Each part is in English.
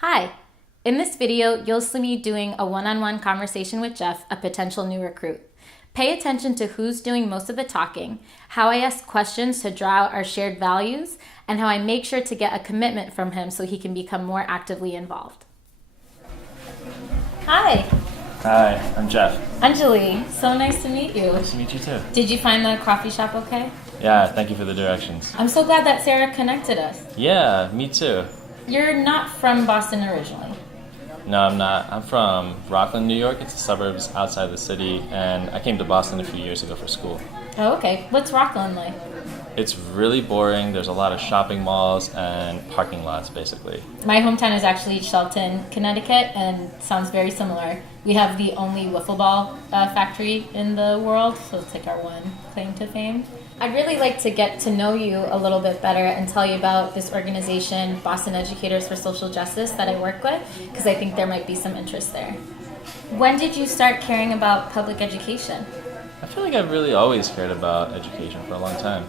Hi. In this video, you'll see me doing a one-on-one conversation with Jeff, a potential new recruit. Pay attention to who's doing most of the talking, how I ask questions to draw out our shared values, and how I make sure to get a commitment from him so he can become more actively involved. Hi. Hi, I'm Jeff. Anjali, so nice to meet you. Nice to meet you too. Did you find the coffee shop okay? Yeah, thank you for the directions. I'm so glad that Sarah connected us. Yeah, me too. You're not from Boston originally. No, I'm not. I'm from Rockland, New York. It's the suburbs outside the city, and I came to Boston a few years ago for school. Oh, okay. What's Rockland like? It's really boring. There's a lot of shopping malls and parking lots, basically. My hometown is actually Shelton, Connecticut, and sounds very similar. We have the only wiffle ball factory in the world, so it's like our one claim to fame. I'd really like to get to know you a little bit better and tell you about this organization, Boston Educators for Social Justice, that I work with, because I think there might be some interest there. When did you start caring about public education? I feel like I've really always cared about education for a long time.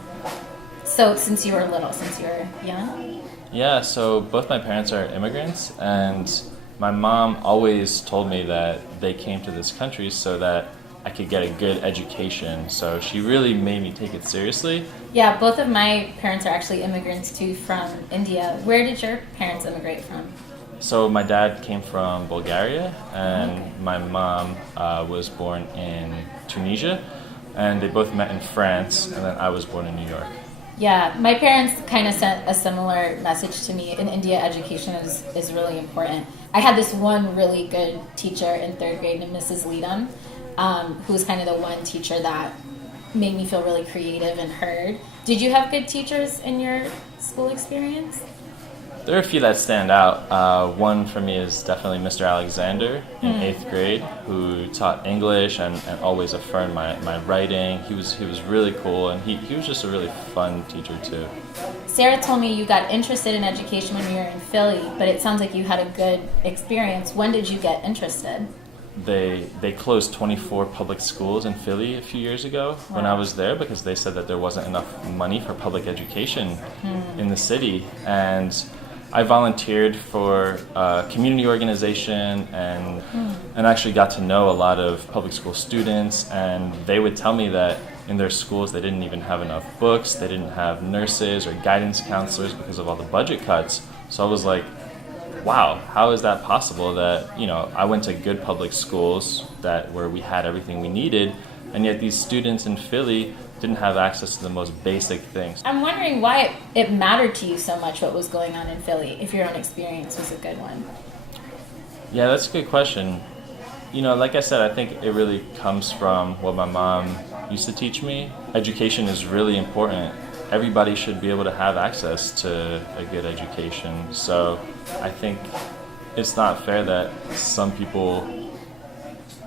So since you were little, since you were young? Yeah, so both my parents are immigrants, and my mom always told me that they came to this country so that I could get a good education. So she really made me take it seriously. Yeah, both of my parents are actually immigrants too from India. Where did your parents immigrate from? So my dad came from Bulgaria, and my mom was born in Tunisia, and they both met in France, and then I was born in New York. Yeah, my parents kind of sent a similar message to me. In India, education is really important. I had this one really good teacher in third grade named Mrs. Leadham, who was kind of the one teacher that made me feel really creative and heard. Did you have good teachers in your school experience? There are a few that stand out. One for me is definitely Mr. Alexander in 8th grade, who taught English and always affirmed my writing. He was really cool, and he was just a really fun teacher too. Sarah told me you got interested in education when you were in Philly, but it sounds like you had a good experience. When did you get interested? They closed 24 public schools in Philly a few years ago when I was there, because they said that there wasn't enough money for public education in the city. And I volunteered for a community organization and actually got to know a lot of public school students, and they would tell me that in their schools they didn't even have enough books, they didn't have nurses or guidance counselors because of all the budget cuts. So I was like, wow, how is that possible that, I went to good public schools where we had everything we needed, and yet these students in Philly didn't have access to the most basic things. I'm wondering why it mattered to you so much what was going on in Philly, if your own experience was a good one. Yeah, that's a good question. Like I said, I think it really comes from what my mom used to teach me. Education is really important. Everybody should be able to have access to a good education. So I think it's not fair that some people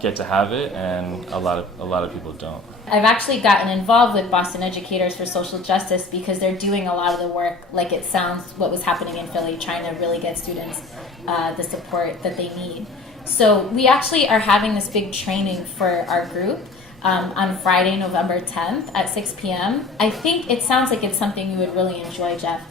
get to have it and a lot of people don't. I've actually gotten involved with Boston Educators for Social Justice because they're doing a lot of the work, like it sounds what was happening in Philly, trying to really get students the support that they need. So we actually are having this big training for our group on Friday, November 10th at 6 p.m. I think it sounds like it's something you would really enjoy, Jeff.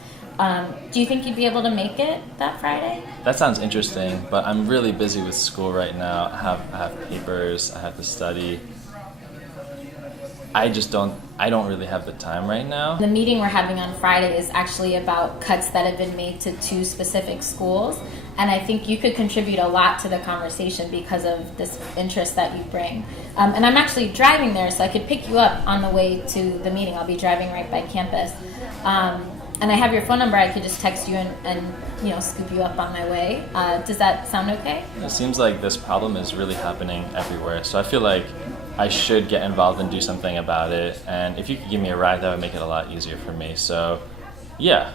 Do you think you'd be able to make it that Friday? That sounds interesting, but I'm really busy with school right now. I have papers, I have to study. I don't really have the time right now. The meeting we're having on Friday is actually about cuts that have been made to 2 specific schools, and I think you could contribute a lot to the conversation because of this interest that you bring. And I'm actually driving there, so I could pick you up on the way to the meeting. I'll be driving right by campus. And I have your phone number. I could just text you and scoop you up on my way. Does that sound okay? It seems like this problem is really happening everywhere, so I feel like I should get involved and do something about it. And if you could give me a ride, that would make it a lot easier for me. So, yeah.